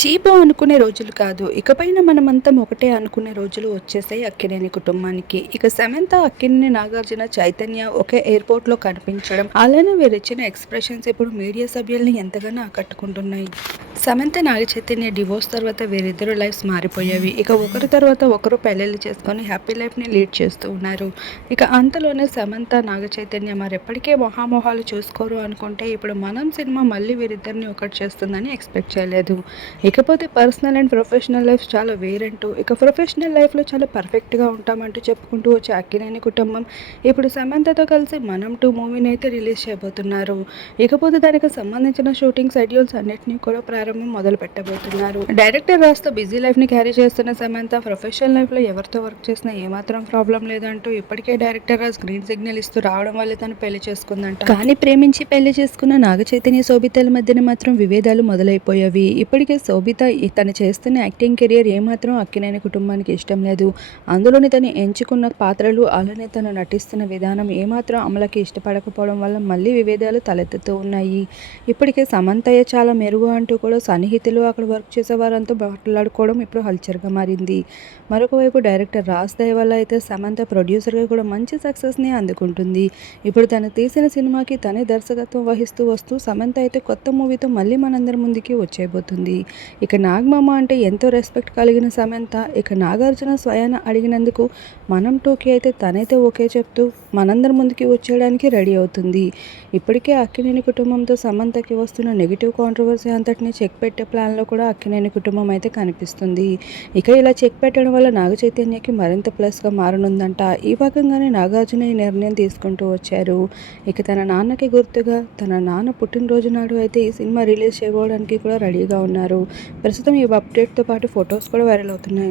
చీపు అనుకునే రోజులు కాదు. ఇకపైన మనమంతం ఒకటే అనుకునే రోజులు వచ్చేసాయి అక్కినేని కుటుంబానికి. ఇక సమంత, అక్కినేని నాగార్జున, చైతన్య ఒకే ఎయిర్‌పోర్ట్‌లో కనిపించడం, అలానే వీరిచ్చిన ఎక్స్‌ప్రెషన్స్ ఇప్పుడు మీడియా సభ్యుల్ని ఎంతగానో ఆకట్టుకుంటున్నాయి. సమంత, నాగ చైతన్య డివోర్స్ తర్వాత వీరిద్దరు లైఫ్స్ మారిపోయేవి. ఇక ఒకరి తర్వాత ఒకరు పెళ్లిళ్ళు చేసుకొని హ్యాపీ లైఫ్‌ని లీడ్ చేస్తూ ఉన్నారు. ఇక అంతలోనే సమంత, నాగ చైతన్య మరెప్పటికే మొహామొహాలు చూసుకోరు అనుకుంటే ఇప్పుడు 'మనం' సినిమా మళ్ళీ వీరిద్దరిని ఒకటి చేస్తుందని ఎక్స్‌పెక్ట్ చేయలేదు. ఇకపోతే పర్సనల్ అండ్ ప్రొఫెషనల్ లైఫ్ చాలా వేరంటూ, ఇక ప్రొఫెషనల్ లైఫ్‌లో చాలా పర్ఫెక్ట్‌గా ఉంటామంటూ చెప్పుకుంటూ వచ్చే అక్కినేని కుటుంబం ఇప్పుడు సమంతతో కలిసి 'మనం 2' మూవీని అయితే రిలీజ్ చేయబోతున్నారు. ఇకపోతే దానికి సంబంధించిన షూటింగ్ షెడ్యూల్స్ అన్నిటిని కూడా ప్రారంభం మొదలు పెట్టబోతున్నారు. డైరెక్టర్ రాజ్‌తో బిజీ లైఫ్‌ని క్యారీ చేస్తున్న సమంత ప్రొఫెషనల్ లైఫ్‌లో ఎవరితో వర్క్ చేసినా ఏమాత్రం ప్రాబ్లం లేదంటూ ఇప్పటికే డైరెక్టర్ రాజ్ గ్రీన్ సిగ్నల్ ఇస్తూ రావడం వల్లే తను పెళ్లి చేసుకుందంట. కానీ ప్రేమించి పెళ్లి చేసుకున్న నాగ చైతన్య, శోభితల మధ్యన మాత్రం విభేదాలు మొదలైపోయాయి. ఇప్పటికే శోభిత తను చేస్తున్న యాక్టింగ్ కెరియర్ ఏమాత్రం అక్కినేని కుటుంబానికి ఇష్టం లేదు. అందులోని తను ఎంచుకున్న పాత్రలు, అలానే తను నటిస్తున్న విధానం ఏమాత్రం అమలకి ఇష్టపడకపోవడం వల్ల మళ్ళీ విభేదాలు తలెత్తుతూ ఉన్నాయి. ఇప్పటికే సమంతయ్య చాలా మెరుగు అంటూ కూడా సన్నిహితులు, అక్కడ వర్క్ చేసే వారంతా మాట్లాడుకోవడం ఇప్పుడు హల్చల్‌గా మారింది. మరొక వైపు డైరెక్టర్ రాజ్ దయ వల్ల అయితే సమంత ప్రొడ్యూసర్‌గా కూడా మంచి సక్సెస్‌ని అందుకుంటుంది. ఇప్పుడు తను తీసిన సినిమాకి తనే దర్శకత్వం వస్తూ సమంత అయితే కొత్త మూవీతో మళ్ళీ మనందరి ముందుకి వచ్చేయబోతుంది. ఇక నాగమామ అంటే ఎంతో రెస్పెక్ట్ కలిగిన సమంత ఇక నాగార్జున స్వయాన అడిగినందుకు 'మనం 2'కి అయితే తనైతే ఓకే చెప్తూ మనందరి ముందుకి వచ్చేయడానికి రెడీ అవుతుంది. ఇప్పటికే అక్కినేని కుటుంబంతో సమంతకి వస్తున్న నెగిటివ్ కాంట్రవర్సీ అంతటిని చెక్ పెట్టే ప్లాన్‌లో కూడా అక్కినేని కుటుంబం అయితే కనిపిస్తుంది. ఇక ఇలా చెక్ పెట్టడం వల్ల నాగ చైతన్యకి మరింత ప్లస్‌గా మారనుందంట. ఈ భాగంగానే నాగార్జున ఈ నిర్ణయం తీసుకుంటూ వచ్చారు. ఇక తన నాన్నకి గుర్తుగా తన నాన్న పుట్టినరోజు నాడు అయితే ఈ సినిమా రిలీజ్ చేయడానికి కూడా రెడీగా ఉన్నారు. ప్రస్తుతం ఈ అప్డేట్‌తో పాటు ఫొటోస్ కూడా వైరల్ అవుతున్నాయి.